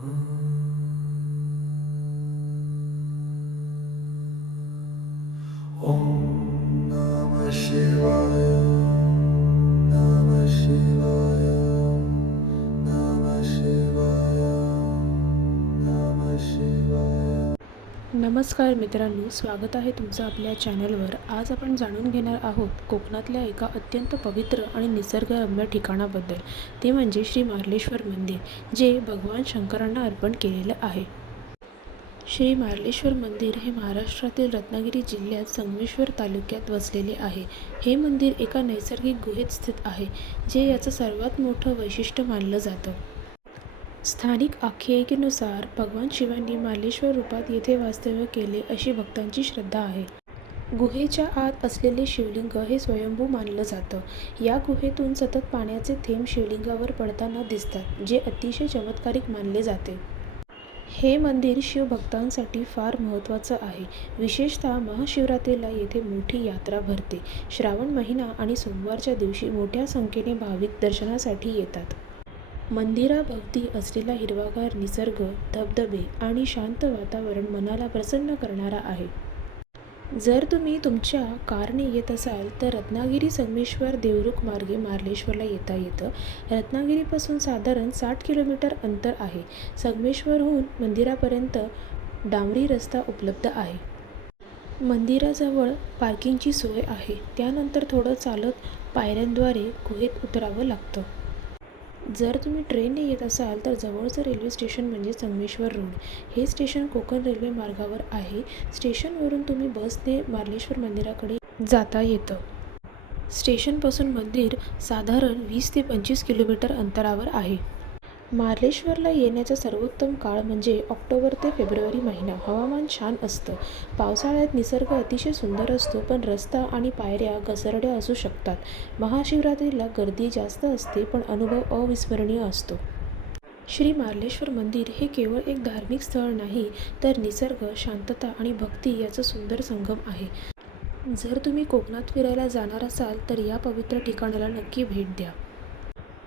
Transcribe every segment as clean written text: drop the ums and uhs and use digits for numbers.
Om Namah Shivaya, Namah Shivaya, Namah Shivaya, Namah Shivaya. नमस्कार मित्रांनो, स्वागत आहे तुमचं आपल्या चॅनलवर. आज आपण जाणून घेणार आहोत कोकणातल्या एका अत्यंत पवित्र आणि निसर्गरम्य ठिकाणाबद्दल. ते म्हणजे श्री मार्लेश्वर मंदिर, जे भगवान शंकरांना अर्पण केलेलं आहे. श्री मार्लेश्वर मंदिर हे महाराष्ट्रातील रत्नागिरी जिल्ह्यात संगमेश्वर तालुक्यात वसलेले आहे. हे मंदिर एका नैसर्गिक गुहेत स्थित आहे, जे याचं सर्वात मोठं वैशिष्ट्य मानलं जातं. स्थानिक आख्यायिकेनुसार भगवान शिवांनी मार्लेश्वर रूपात येथे वास्तव्य केले अशी भक्तांची श्रद्धा आहे. गुहेच्या आत असलेले शिवलिंग हे स्वयंभू मानलं जातं. या गुहेतून सतत पाण्याचे थेंब शिवलिंगावर पडताना दिसतात, जे अतिशय चमत्कारिक मानले जाते. हे मंदिर शिवभक्तांसाठी फार महत्त्वाचं आहे. विशेषतः महाशिवरात्रीला येथे मोठी यात्रा भरते. श्रावण महिना आणि सोमवारच्या दिवशी मोठ्या संख्येने भाविक दर्शनासाठी येतात. मंदिराभोवती असलेला हिरवागार निसर्ग, धबधबे आणि शांत वातावरण मनाला प्रसन्न करणारा आहे. जर तुम्ही तुमच्या कारने येत असाल तर रत्नागिरी संगमेश्वर देवरुख मार्गे मार्लेश्वरला येता येतं. रत्नागिरीपासून साधारण 60 किलोमीटर अंतर आहे. संगमेश्वरहून मंदिरापर्यंत डांबरी रस्ता उपलब्ध आहे. मंदिराजवळ पार्किंगची सोय आहे. त्यानंतर थोडं चालत पायऱ्यांद्वारे गुहेत उतरावं लागतं. जर तुम्ही ट्रेनने येत असाल तर जवळचं रेल्वे स्टेशन म्हणजे संगमेश्वर रोड. हे स्टेशन कोकण रेल्वे मार्गावर आहे. स्टेशनवरून तुम्ही बसने मार्लेश्वर मंदिराकडे जाता येतं. स्टेशनपासून मंदिर साधारण 20 ते 25 किलोमीटर अंतरावर आहे. मार्लेश्वरला येण्याचा सर्वोत्तम काळ म्हणजे ऑक्टोबर ते फेब्रुवारी महिना. हवामान छान असतं. पावसाळ्यात निसर्ग अतिशय सुंदर असतो, पण रस्ता आणि पायऱ्या घसरड्या असू शकतात. महाशिवरात्रीला गर्दी जास्त असते, पण अनुभव अविस्मरणीय असतो. श्री मार्लेश्वर मंदिर हे केवळ एक धार्मिक स्थळ नाही, तर निसर्ग, शांतता आणि भक्ती याचा सुंदर संगम आहे. जर तुम्ही कोकणात फिरायला जाणार असाल तर या पवित्र ठिकाणाला नक्की भेट द्या.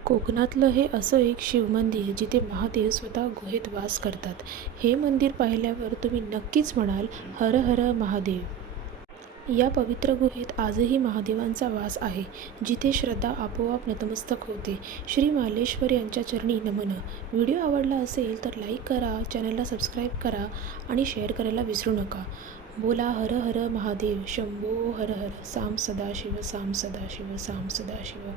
कोकणातलं हे असं एक शिवमंदिर जिथे महादेव स्वतः गुहेत वास करतात. हे मंदिर पाहिल्यावर तुम्ही नक्कीच म्हणाल, हर हर महादेव. या पवित्र गुहेत आजही महादेवांचा वास आहे, जिथे श्रद्धा आपोआप नतमस्तक होते. श्री मार्लेश्वर यांच्या चरणी नमन. व्हिडिओ आवडला असेल तर लाईक करा, चॅनलला सबस्क्राईब करा आणि शेअर करायला विसरू नका. बोला हर हर महादेव. शंभो हर हर. साम सदाशिव, साम सदाशिव, साम सदाशिव.